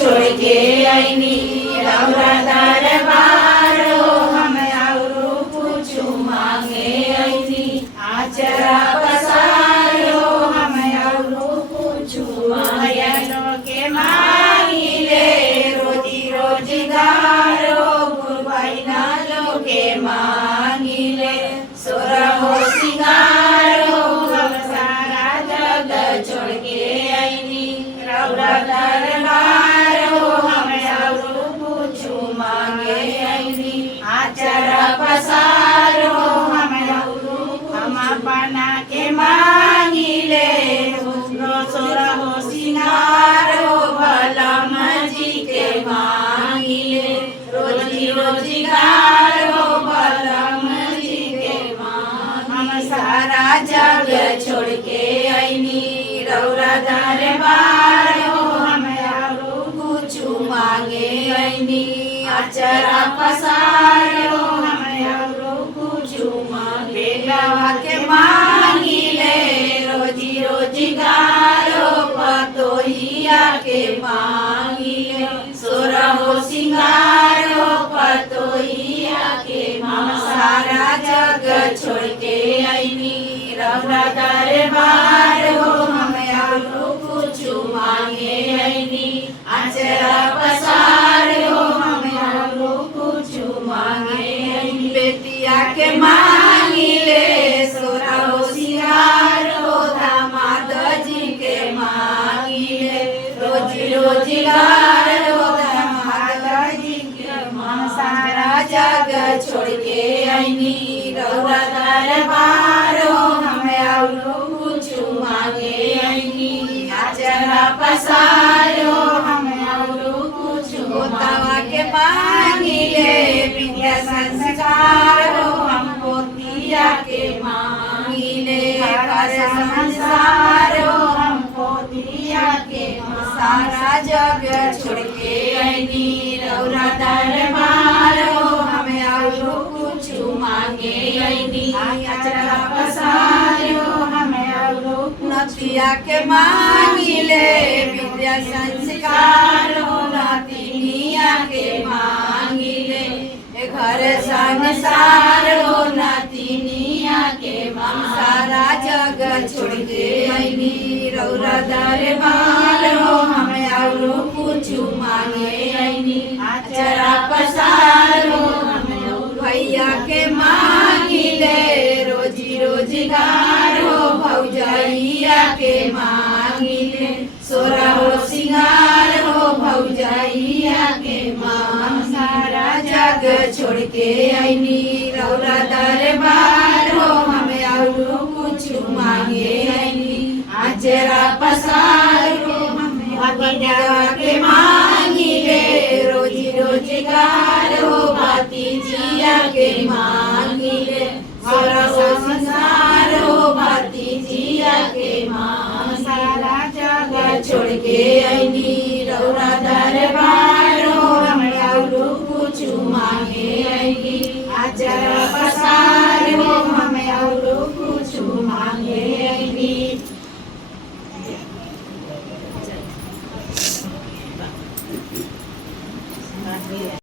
छोड़ के आईनी रौरा दरबारो हम आउरो कुछु मांगे आईनी आचरा पसारो हम आउरो कुछु मायनो के मांगिले रोजी रोजगारो गुरबाइना लो के मांगिले सोरहो सिंगारो हम सारा जग छोड़ के आईनी रौरा दरबारो हम आउरो कुछु मांगे आईनी आचरा पसारो हम आउरो हम बना के मांगिले सोरहो सिंगारो भलम जी के मांगिले रोजी रोजगारो भलम जी के हम सारा जग छोड़ के आईनी रौरा दरबारो हम आउरो कुछु मांगे आईनी आचरा पसारो हम आउरो कुछु मांगे बेलवा के मांगिले रोजी रोजगारो पतोहिया के मांगिले सोरहो सिंगारो पतोहिया के हम सारा जग छोड़ के आईनी रौरा दरबारो हम आउरो कुछु मांगे आईनी आचरा पसारो हम आउरो कुछु मांगे आईनी बेटिया के मांगिले सोरहो सिंगारो दामाद जी के मांगिले रोजी रोजगारो दामाद जी के हम सारा जग छोड़ के आईनी रौरा दरबारो हम आउरो कुछु मांगे आईनी आचरा पसारो हम आउरो कुछु पोतावा के मांगिले विद्या संस्कारो हम पोतिया के मांगिले कर संसारो हम पोतिया के सारा जग छोड़ के आईनी रौरा दरबारो हम आउरो कुछु मांगे आईनी आचरा पसारो हम आउरो नतिया के मांगिले विद्या संस्कारो नातिनिया के मांगिले घर संसारो नातिनिया के सारा जग छोड़ के आईनी रौरा दरबारो हम आउरो कुछु मांगे आईनी आचरा पसारो भैया के मांगिले रोजी रोजगारो भौजाइया के मांगिले सोरहो सिंगारो भौजाइया के मांग सारा जग छोड़ के आईनी रौरा दरबारो हम आउरो कुछु मांगे आईनी आचरा पसारो भतीजा के मांगिले रोजी रोजगारो भतीजिया के मांगिले सोरहो सिंगारो भतीजिया के मांग सारा जग छोड़ के आईनी रौरा दरबारो हम आउरो कुछु मांगे आईनी आचरा पसारो हम आउरो कुछु मांगे आईनी